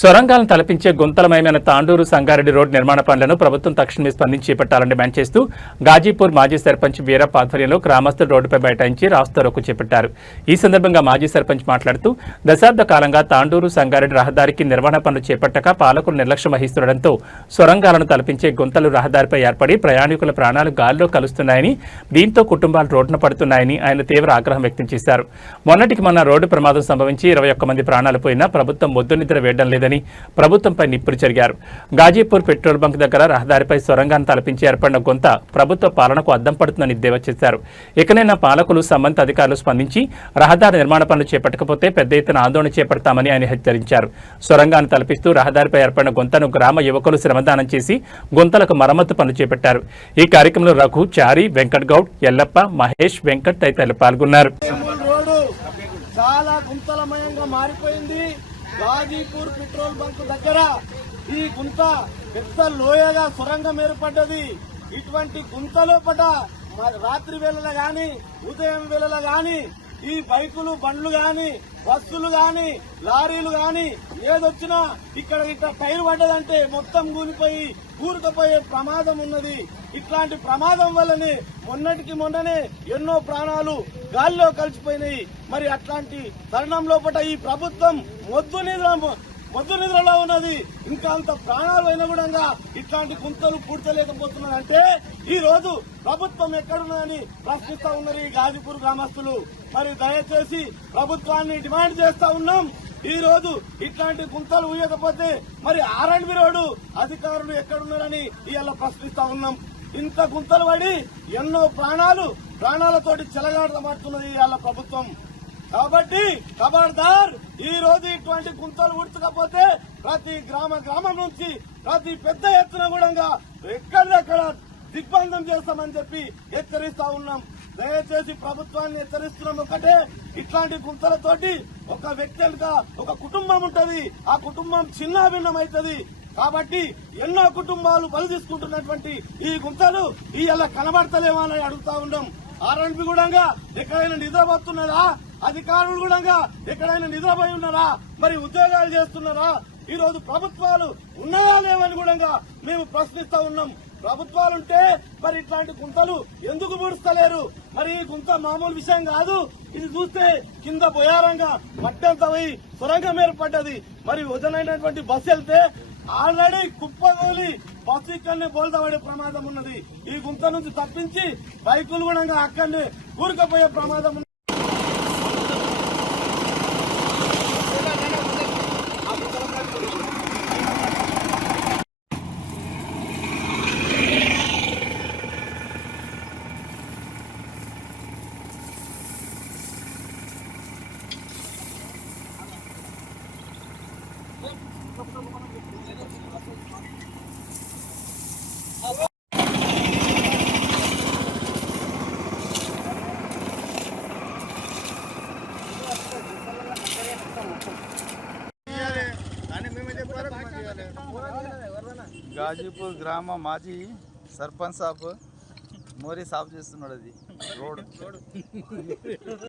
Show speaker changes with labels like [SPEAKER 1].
[SPEAKER 1] సొరంగాలను తలపించే గుంతలమయమైన తాండూరు సంగారెడ్డి రోడ్ నిర్మాణ పనులను ప్రభుత్వం తక్షణమే స్పందించి చేపట్టాలని డిమాండ్ చేస్తూ గాజీపూర్ మాజీ సర్పంచ్ వీరప్ప ఆధ్వర్యంలో గ్రామస్తులు రోడ్డుపై బైఠాయించి రాస్తారోకు చేపట్టారు. ఈ సందర్భంగా మాజీ సర్పంచ్ మాట్లాడుతూ దశాబ్ద కాలంగా తాండూరు సంగారెడ్డి రహదారికి నిర్వహణ పనులు చేపట్టక పాలకులు నిర్లక్ష్యం వహిస్తుండటంతో సొరంగాలను తలపించే గుంతలు రహదారిపై ఏర్పడి ప్రయాణికుల ప్రాణాలు గాల్లో కలుస్తున్నాయని దీంతో కుటుంబాలు రోడ్డున పడుతున్నాయని ఆయన తీవ్ర ఆగ్రహం వ్యక్తం చేశారు. మొన్నటికి మొన్న రోడ్డు ప్రమాదం సంభవించి ఇరవై ఒక్క మంది ప్రాణాలు పోయినా ప్రభుత్వం మొద్దు నిద్ర వేయడం లేదని ప్రభుత్వంపై నిప్పులు చెరిగారు గాజీపూర్ పెట్రోల్ బంక్ దగ్గర రహదారిపై సొరంగాన్ని తలపించి ఏర్పడిన గొంత ప్రభుత్వ పాలనకు అద్దం పడుతుందని ఎద్దేవా చేశారు. ఇకనైనా పాలకులు సంబంధిత అధికారులు స్పందించి రహదారి నిర్మాణ పనులు చేపట్టకపోతే పెద్ద ఎత్తున ఆందోళన చేపడతామని ఆయన హెచ్చరించారు. సొరంగాన్ని తలపిస్తూ రహదారిపై ఏర్పడిన గొంతను గ్రామ యువకులు శ్రమదానం చేసి గుంతలకు మరమ్మతు పనులు చేపట్టారు. ఈ కార్యక్రమంలో రఘు చారి వెంకట్ గౌడ్ ఎల్లప్ప మహేష్ వెంకట్ తదితరులు పాల్గొన్నారు.
[SPEAKER 2] చాలా గుంతలమయంగా మారిపోయింది. గాజీపూర్ పెట్రోల్ బంక్ దగ్గర ఈ గుంత పెద్ద లోయగా సొరంగం ఏర్పడ్డది. ఇటువంటి గుంత లోపట రాత్రి వేళల గాని ఉదయం వేళల గాని ఈ బైకులు బండ్లు గాని బస్సులు గాని లారీలు గాని ఏదొచ్చినా ఇక్కడ ఇట్లా టైర్ పడ్డదంటే మొత్తం కూలిపోయి కూరుకుపోయే ప్రమాదం ఉన్నది. ఇట్లాంటి ప్రమాదం వల్లనే మొన్నటికి మొన్ననే ఎన్నో ప్రాణాలు గాల్లో కలిసిపోయినాయి. మరి అట్లాంటి తరుణం లోపల ఈ ప్రభుత్వం మొద్దు నిద్ర మొద్దు నిద్రలో ఉన్నది. ఇంకా అంత ప్రాణాలు అయినా కూడా ఇట్లాంటి గుంతలు పూడ్చలేకపోతున్నారంటే ఈ రోజు ప్రభుత్వం ఎక్కడున్నదని ప్రశ్నిస్తా ఉన్నారు ఈ గాజీపూర్ గ్రామస్తులు. మరి దయచేసి ప్రభుత్వాన్ని డిమాండ్ చేస్తా ఉన్నాం. ఈ రోజు ఇట్లాంటి గుంతలు ఊయకపోతే మరి ఆర్ఎండ్బి రోడ్డు అధికారులు ఎక్కడున్నారని ఇవాళ ప్రశ్నిస్తా ఉన్నాం. ఇంత గుంతలు పడి ఎన్నో ప్రాణాలు ప్రాణాలతోటి చెలగాడమాడుతున్నది ఇవాళ ప్రభుత్వం. కాబట్టి ఖబర్దార్ ఈ రోజు ఇటువంటి గుంతలు ఉడుచకపోతే ప్రతి గ్రామ గ్రామం నుంచి ప్రతి పెద్ద ఎత్తున కూడా ఎక్కడెక్కడ దిగ్బంధం చేస్తామని చెప్పి హెచ్చరిస్తా ఉన్నాం. దయచేసి ప్రభుత్వాన్ని హెచ్చరిస్తున్నాం. ఒకటే ఇట్లాంటి గుంతలతోటి ఒక వ్యక్తి ఒక కుటుంబం ఉంటది. ఆ కుటుంబం చిన్నాభిన్నం అవుతుంది కాబట్టి ఎన్నో కుటుంబాలు బలి తీసుకుంటున్నటువంటి ఈ గుంతలు ఇవాళ కనబడతలేమో అని అడుగుతా ఉన్నాం. ఆర్ఎండ్బి కూడా ఎక్కడైనా నిద్రపోతున్నారా? అధికారులు కూడా ఎక్కడైనా నిద్రపోయి ఉన్నారా? మరి ఉద్యోగాలు చేస్తున్నారా? ఈ రోజు ప్రభుత్వాలు ఉన్నాయా లేవని కూడా మేము ప్రశ్నిస్తా ఉన్నాం. ప్రభుత్వాలుంటే మరి ఇట్లాంటి గుంతలు ఎందుకు పూడుస్తలేరు మరి ఈ గుంత మామూలు విషయం కాదు. ఇది చూస్తే కింద బొయారంగా మట్టంతా పోయి సొరంగం ఏర్పడ్డది. మరి వదనైనటువంటి బస్సు వెళ్తే ఆల్రెడీ కుప్పగోలి బస్సు ఇక్కడనే బోల్దబడే ప్రమాదం ఉన్నది. ఈ గుంత నుంచి తప్పించి బైకులు కూడా అక్కడనే కూరుకుపోయే ప్రమాదం ఉన్నది
[SPEAKER 3] గాజీపూర్ గ్రామ మాజీ సర్పంచ్ సాబ్ మోరీ సాఫ్ చేస్తున్నాడు అది. రోడ్.